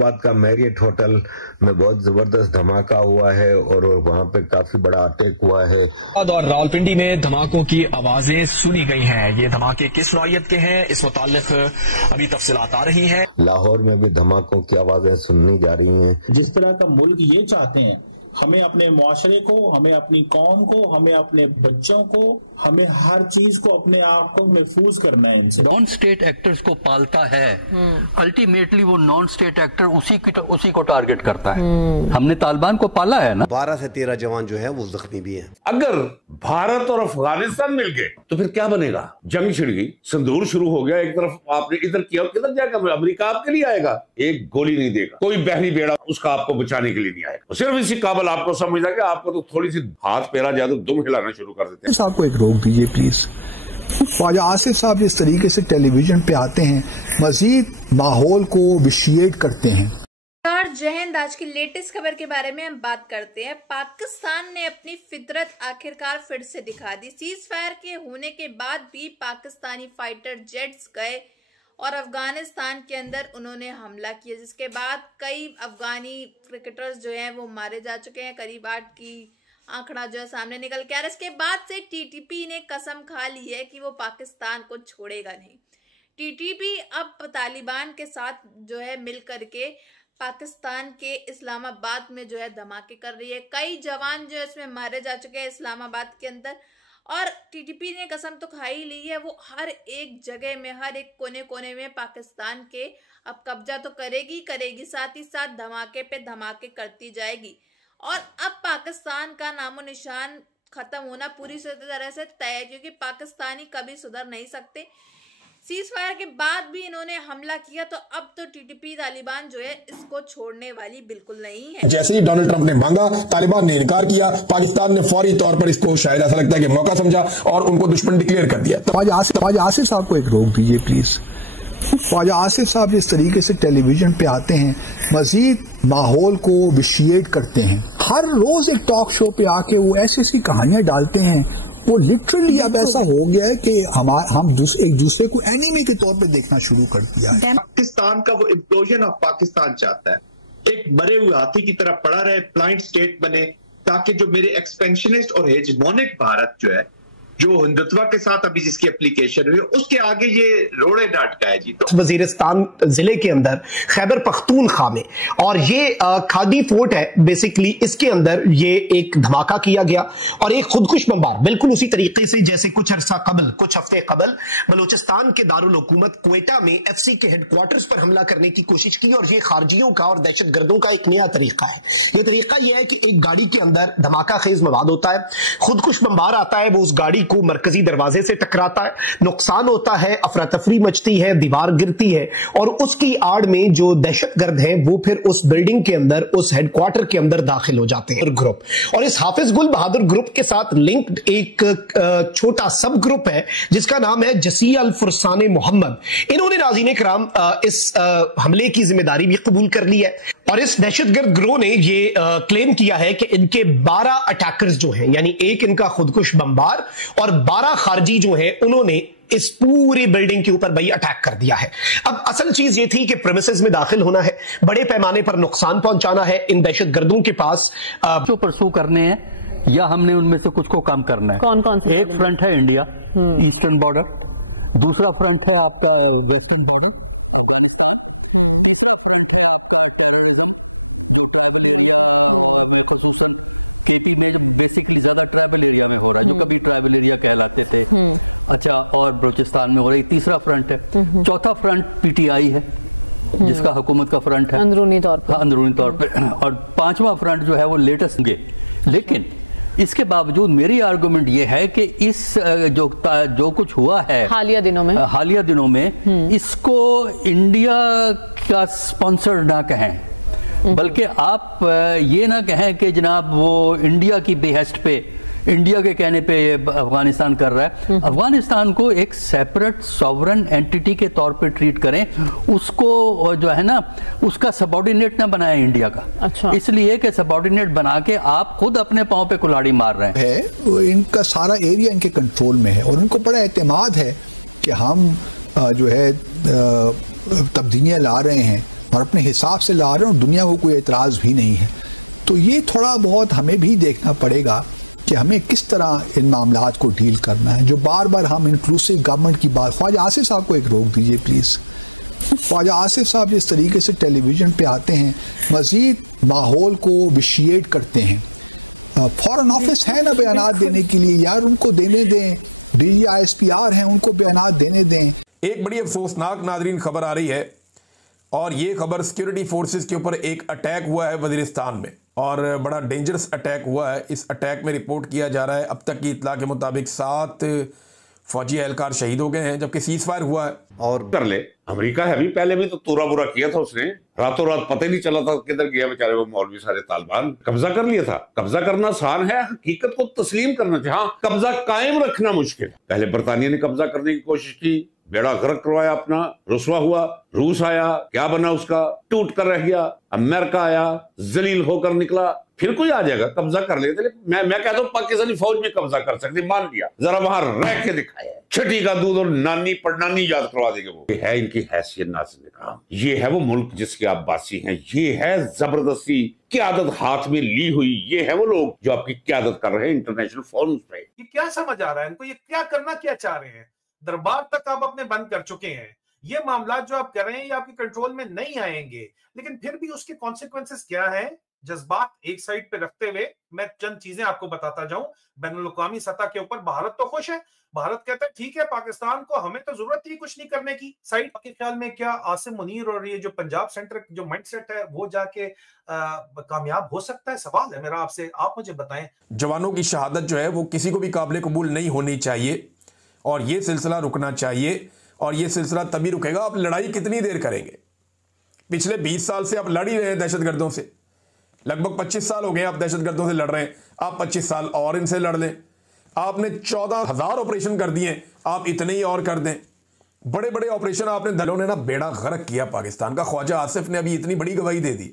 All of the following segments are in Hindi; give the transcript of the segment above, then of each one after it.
इस्लामाबाद का मैरियट होटल में बहुत जबरदस्त धमाका हुआ है और वहां पे काफी बड़ा अटैक हुआ है। और रावलपिंडी में धमाकों की आवाजें सुनी गई हैं। ये धमाके किस नौइयत के हैं, इस मुतालिक अभी तफसीलात आ रही हैं। लाहौर में भी धमाकों की आवाजें सुननी जा रही हैं। जिस तरह का मुल्क ये चाहते हैं, हमें अपने मुआशरे को, हमें अपनी कौम को, हमें अपने बच्चों को, हमें हर चीज को, अपने आप को महफूज करना है इनसे। नॉन स्टेट एक्टर्स को पालता है, अल्टीमेटली वो नॉन स्टेट एक्टर उसी को टारगेट करता है। हमने तालिबान को पाला है ना। 12 से 13 जवान जो है वो जख्मी भी हैं। अगर भारत और अफगानिस्तान मिल गए तो फिर क्या बनेगा? जंग छिड़ गई, संदूर शुरू हो गया। एक तरफ आपने इधर किया, किधर जाएगा? अमेरिका आपके लिए आएगा, एक गोली नहीं देगा। कोई बहरी बेड़ा उसका आपको बचाने के लिए नहीं आएगा। सिर्फ इसी काबल आपको समझना कि आपको तो थोड़ी सी हाथ पैरा जाए तो दुम हिलाना शुरू कर देते हैं। साहब को एक रोक दीजिए प्लीज। ख्वाजा आसिफ साहब जिस तरीके से टेलीविजन पे आते हैं, मजीद माहौल को विशिएट करते हैं। जय हिंद। आज की लेटेस्ट खबर के बारे में हम बात करते हैं। पाकिस्तान ने अपनी फितरत आखिरकार फिर से दिखा दी। सीज फायर के होने के बाद भी पाकिस्तानी फाइटर जेट्स गए और अफगानिस्तान के अंदर उन्होंने हमला किया, जिसके बाद कई अफगानी क्रिकेटर्स जो हैं वो मारे जा चुके हैं। करीब 8 की आंकड़ा जो है सामने निकल के आ रहा है। इसके बाद से टीटीपी ने कसम खा ली है कि वो पाकिस्तान को छोड़ेगा नहीं। टीटीपी अब तालिबान के साथ जो है मिल करके पाकिस्तान के इस्लामाबाद में जो है धमाके कर रही है। कई जवान जो है इसमें मारे जा चुके हैं इस्लामाबाद के अंदर। और टीटीपी ने कसम तो खा ही ली है, वो हर एक जगह में, हर एक कोने कोने में पाकिस्तान के अब कब्जा तो करेगी, साथ ही साथ धमाके पे धमाके करती जाएगी। और अब पाकिस्तान का नामो निशान खत्म होना पूरी तरह से तय है, क्योंकि पाकिस्तानी कभी सुधर नहीं सकते। सीज फायर के बाद भी इन्होंने हमला किया, तो अब तो टीटीपी तालिबान जो है इसको छोड़ने वाली बिल्कुल नहीं है। जैसे ही डोनाल्ड ट्रंप ने मांगा, तालिबान ने इनकार किया, पाकिस्तान ने फौरी तौर पर इसको शायद ऐसा लगता है कि मौका समझा और उनको दुश्मन डिक्लेयर कर दिया। ख्वाजा आसिफ साहब को एक रोक दीजिए प्लीज। ख्वाजा आसिफ साहब जिस तरीके से टेलीविजन पे आते हैं, मजीद माहौल को विशिएट करते हैं। हर रोज एक टॉक शो पे आके वो ऐसी कहानियां डालते हैं, वो लिटरली अब ऐसा हो गया है कि हम एक दूसरे को एनिमी के तौर पे देखना शुरू कर दिया है। पाकिस्तान का वो इम्प्लोजन ऑफ पाकिस्तान चाहता है, एक मरे हुए हाथी की तरह पड़ा रहे, ब्लाइंड स्टेट बने, ताकि जो मेरे एक्सपेंशनिस्ट और हेजमोनिक भारत जो है, जो हिंदुत्व के साथ अभी जिसकी एप्लीकेशन हुई, उसके आगे ये रोड़े डाट है जी। तो वजीरिस्तान जिले के अंदर खैबर पख्तूनख्वा में, और ये खादी फोर्ट है बेसिकली, इसके अंदर ये एक धमाका किया गया और एक खुदकुश बमबार बिल्कुल उसी तरीके से जैसे कुछ हफ्ते कबल बलूचिस्तान के दारुल हुकूमत क्वेटा में एफसी के हेडक्वार्टर्स पर हमला करने की कोशिश की। और ये खारजियों का और दहशतगर्दों का एक नया तरीका है। यह तरीका यह है कि एक गाड़ी के अंदर धमाका खेज मवाद होता है, खुदकुश बमबार आता है, वो उस गाड़ी को मरकजी दरवाजे से टकराता है, नुकसान होता है, अफरा तफरी मचती है, दीवार गिरती है, और उसकी आड़ में जो दहशतगर्द हैं वो फिर उस बिल्डिंग के अंदर, उस हेडक्वार्टर के अंदर दाखिल हो जाते हैं। ग्रुप और इस हाफिज गुल बहादुर ग्रुप के साथ लिंक्ड एक छोटा सब ग्रुप है जिसका नाम है जसिया अल फुरसान मोहम्मद। इन्होंने नाज़रीन किराम इस हमले की जिम्मेदारी भी कबूल कर ली है और इस दहशतगर्द गिरोह ने ये क्लेम किया है कि इनके 12 अटैकर्स जो हैं, यानी एक इनका खुदकुश बमबार और 12 खारजी जो हैं, उन्होंने इस पूरी बिल्डिंग के ऊपर भाई अटैक कर दिया है। अब असल चीज ये थी कि प्रेमिसेस में दाखिल होना है, बड़े पैमाने पर नुकसान पहुंचाना है इन दहशतगर्दों के पास जो परसू करने हैं, या हमने उनमें से कुछ को कम करना है। कौन कौन से? एक फ्रंट है इंडिया, ईस्टर्न बॉर्डर, दूसरा फ्रंट है आपका वेस्टर्न बॉर्डर अफगानिस्तान, तीसरा फ्रंट है आपका टेररिज्म जो ट्राइबल एरिया में, खसूसन केपी में जो बेसिकली ज्यादा ट्राइबल एरिया में हो रहा है, जो कभी ट्राइबल एरिया कहलाते थे, अच्छा, और बलूचिस्तान में हो रही। तीसरा फ्रंट है। चौथा फ्रंट पीटीआई है जिसका हुकूमत का फ्रंट है अंदरूनी तौर पर, अंदरूनी तौर पे, और पांचवा फ्रंट जो है वो लेटेस्ट गे। लेकिन इसके बावजूद मेरी आर्गुमेंट ये है कि इस जो कुछ हुआ है हालिया दिनों में इसको इंडिया का स्पॉन्सर ना कहें, बल्कि आप ये ना कहें कि जनाब वो इंडिया की बेहस्ट पे, इंडिया के कहने पे अफगानिस्तान कर रहा है। अफगानिस्तान को एक सेपरेट सॉवरन एंटिटी के तौर पे ट्रीट करें, उसको जो है ना उसका सबऑर्डिनेट ना बनाए इंडिया का। अच्छा। इसलिए कि सबऑर्डिनेट बना के आप खुद अपने पांव पे कुल्हाड़ी मार रहे हैं। इनका सारा एरिया इनके कंट्रोल में है और उनको बड़ा एतमाद है कि हम जो है तब्दीलियां ला रहे हैं और अपने हिसाब से ला रहे हैं और दुनिया को कोई एतराज़ भी नहीं है। तो ये थोड़ा बहुत हमें भी देखना पड़ेगा कि हमें किस तरह इन मामलात को डील करना है। जो बार बार हम इंक्लूसिव गवर्नमेंट की बात, ख्वाजा आसिफ साहब को एक रोक दीजिए प्लीज़। ख्वाजा आसिफ साहब जिस तरीके से टेलीविज़न पे आते हैं, मज़ीद माहौल को विशिएट करते हैं। फॉरेन ऑफिस है ना बयानात देने के लिए, यार उनको देने दें। DGISPR हैं, उनको बयानात देने दें। एक बड़ी अफसोसनाक नाजरीन खबर आ रही है, और ये खबर सिक्योरिटी फोर्सेस के ऊपर एक अटैक हुआ है वजीरिस्तान में, और बड़ा डेंजरस अटैक हुआ है। इस अटैक में रिपोर्ट किया जा रहा है अब तक की इत्तला के मुताबिक 7 फौजी एहलकार शहीद हो गए हैं, जबकि सीज फायर हुआ है। और कर ले, अमेरिका है भी, पहले भी तो तूरा बुरा किया था उसने, रातों रात पता ही नहीं चला था किधर गया बेचारे वो मौलवी सारे तालिबान, कब्जा कर लिया था। कब्जा करना आसान है, हकीकत को तस्लीम करना चाहिए। हाँ, कब्जा कायम रखना मुश्किल। पहले बरतानिया ने कब्जा करने की कोशिश की, बेड़ा गर्क करवाया अपना, रुसवा हुआ। रूस आया, क्या बना उसका, टूट कर रह गया। अमेरिका आया, जलील होकर निकला। फिर कोई आ जाएगा, कब्जा कर लेते। मैं कहता हूँ पाकिस्तानी फौज में कब्जा कर सकती, मान लिया, जरा वहां रह के दिखाया। छठी का दूध और नानी पड़नानी याद करवा देंगे। वो है इनकी हैसियत नाज़िम निकाम, ये है वो मुल्क जिसके आप बासी हैं, ये है जबरदस्ती क़यादत हाथ में ली हुई, ये है वो लोग जो आपकी क़यादत कर रहे हैं इंटरनेशनल फोरम पे। ये क्या समझ आ रहा है इनको, ये क्या करना क्या चाह रहे हैं? दरबार तक आप अपने बंद कर चुके हैं, ये मामला जो आप कर रहे हैं ये आपके कंट्रोल में नहीं आएंगे, लेकिन फिर भी उसके कॉन्सिक्वेंसेस क्या है? जज्बात एक साइड पे रखते हुए मैं चंद चीजें आपको बताता जाऊं। बैनुल-अक़वामी सतह के ऊपर भारत तो खुश है, भारत कहता है ठीक है, पाकिस्तान को हमें तो जरूरत ही कुछ नहीं करने की। साइड के ख्याल में क्या आसिम मुनीर और ये जो पंजाब सेंटर जो माइंडसेट है वो जाके कामयाब हो सकता है? सवाल है मेरा आपसे, आप मुझे बताएं। जवानों की शहादत जो है वो किसी को भी काबिल कबूल नहीं होनी चाहिए, और ये सिलसिला रुकना चाहिए, और ये सिलसिला तभी रुकेगा। आप लड़ाई कितनी देर करेंगे? पिछले 20 साल से आप लड़ ही रहे हैं दहशतगर्दों से, लगभग 25 साल हो गए आप दहशतगर्दों से लड़ रहे हैं। आप 25 साल और इनसे लड़ लें। आपने 14,000 ऑपरेशन कर दिए, आप इतने ही और कर दें। बड़े बड़े ऑपरेशन आपने, दलों ने ना बेड़ा गर्क किया पाकिस्तान का। ख्वाजा आसिफ ने अभी इतनी बड़ी गवाही दे दी।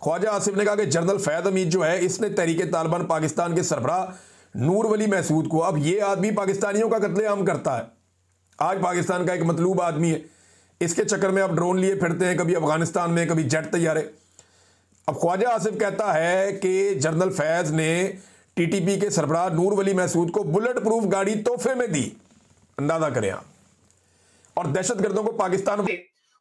ख्वाजा आसिफ ने कहा कि जनरल फैद हमीद जो है, इसने तहरीक तालिबान पाकिस्तान के सरबराह नूर वली महसूद को, अब ये आदमी पाकिस्तानियों का कत्लेआम करता है, आज पाकिस्तान का एक मतलूब आदमी है, इसके चक्कर में आप ड्रोन लिए फिरते हैं, कभी अफगानिस्तान में, कभी जेट तैयारे। अब ख्वाजा आसिफ कहता है कि जनरल फैज ने टीटीपी के सरबराह नूर वली महसूद को बुलेट प्रूफ गाड़ी तोहफे में दी। अंदाजा करें आप। और दहशतगर्दों को पाकिस्तान,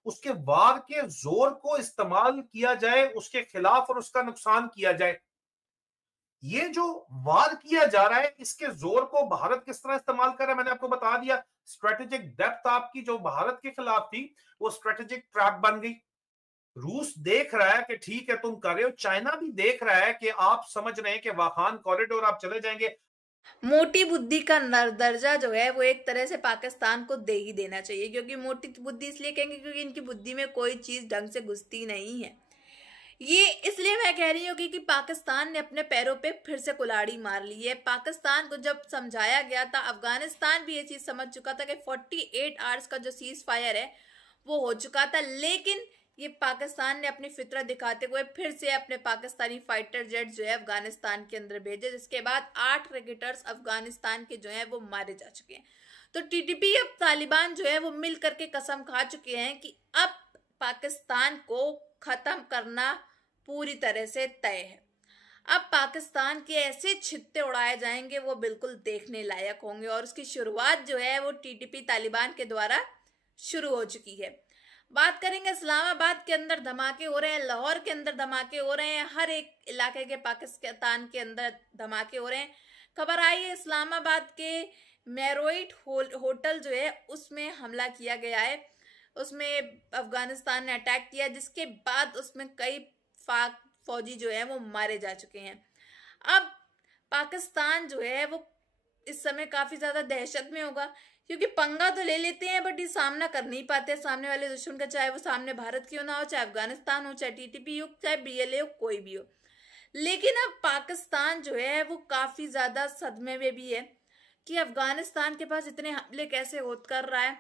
उसके वार के जोर को इस्तेमाल किया जाए उसके खिलाफ और उसका नुकसान किया जाए। ये जो वार किया जा रहा है, इसके जोर को भारत किस तरह इस्तेमाल कर रहा है मैंने आपको बता दिया। स्ट्रेटेजिक डेप्थ आपकी जो भारत के खिलाफ थी वो स्ट्रेटेजिक ट्रैप बन गई। रूस देख रहा है कि ठीक है तुम कर रहे हो, चाइना भी देख रहा है कि आप समझ रहे हैं कि वाखान कॉरिडोर आप चले जाएंगे। मोटी बुद्धि का दर्जा जो है वो एक तरह से पाकिस्तान को दे ही देना चाहिए, क्योंकि मोटी बुद्धि इसलिए कहेंगे क्योंकि इनकी बुद्धि में कोई चीज ढंग से घुसती नहीं है। ये इसलिए मैं कह रही हूँ कि पाकिस्तान ने अपने पैरों पे फिर से कुल्हाड़ी मार ली है। पाकिस्तान को जब समझाया गया था, अफगानिस्तान भी ये चीज समझ चुका था कि 48 आवर्स का जो सीज फायर है वो हो चुका था, लेकिन ये पाकिस्तान ने अपनी फितरत दिखाते हुए फिर से अपने पाकिस्तानी फाइटर जेट जो है अफगानिस्तान के अंदर भेजे, जिसके बाद 8 क्रिकेटर्स अफगानिस्तान के जो है वो मारे जा चुके हैं। तो टीटीपी अब तालिबान जो है वो मिल करके कसम खा चुके हैं कि अब पाकिस्तान को खत्म करना पूरी तरह से तय है। अब पाकिस्तान के ऐसे छित्ते उड़ाए जाएंगे वो बिल्कुल देखने लायक होंगे, और उसकी शुरुआत जो है वो टीटीपी तालिबान के द्वारा शुरू हो चुकी है। बात करेंगे इस्लामाबाद के अंदर धमाके हो रहे हैं, लाहौर के अंदर धमाके हो रहे हैं, हर एक इलाके के पाकिस्तान के अंदर धमाके हो रहे हैं। खबर आई है इस्लामाबाद के मैरोइट होटल जो है उसमें हमला किया गया है, उसमें अफगानिस्तान ने अटैक किया, जिसके बाद उसमें कई पाक फौजी जो है वो मारे जा चुके हैं। अब पाकिस्तान जो है वो इस समय काफी ज्यादा दहशत में होगा, क्योंकि पंगा तो ले लेते हैं बट ये सामना कर नहीं पाते सामने वाले दुश्मन का, चाहे वो सामने भारत क्यों ना हो, चाहे अफगानिस्तान हो, चाहे टीटीपी हो, चाहे BLA हो, कोई भी हो। लेकिन अब पाकिस्तान जो है वो काफी ज्यादा सदमे में भी है कि अफगानिस्तान के पास इतने हमले कैसे होत कर रहा है।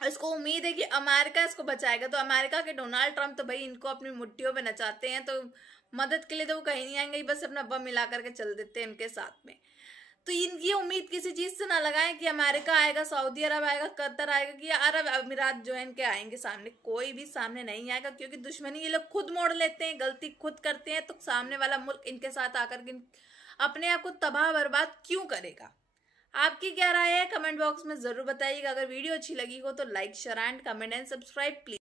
इसको उम्मीद है कि अमेरिका इसको बचाएगा, तो अमेरिका के डोनाल्ड ट्रंप तो भाई इनको अपनी मुट्ठियों में नचाते हैं, तो मदद के लिए तो वो कहीं नहीं आएंगे, बस अपना बम मिला करके चल देते हैं इनके साथ में। तो इनकी उम्मीद किसी चीज से ना लगाएं कि अमेरिका आएगा, सऊदी अरब आएगा, कतर आएगा, कि अरब अमीरात जो है इनके आएंगे सामने। कोई भी सामने नहीं आएगा, क्योंकि दुश्मनी ये लोग खुद मोड़ लेते हैं, गलती खुद करते हैं, तो सामने वाला मुल्क इनके साथ आकर अपने आप को तबाह बर्बाद क्यों करेगा। आपकी क्या राय है कमेंट बॉक्स में जरूर बताइएगा। अगर वीडियो अच्छी लगी हो तो like share and comment and subscribe please.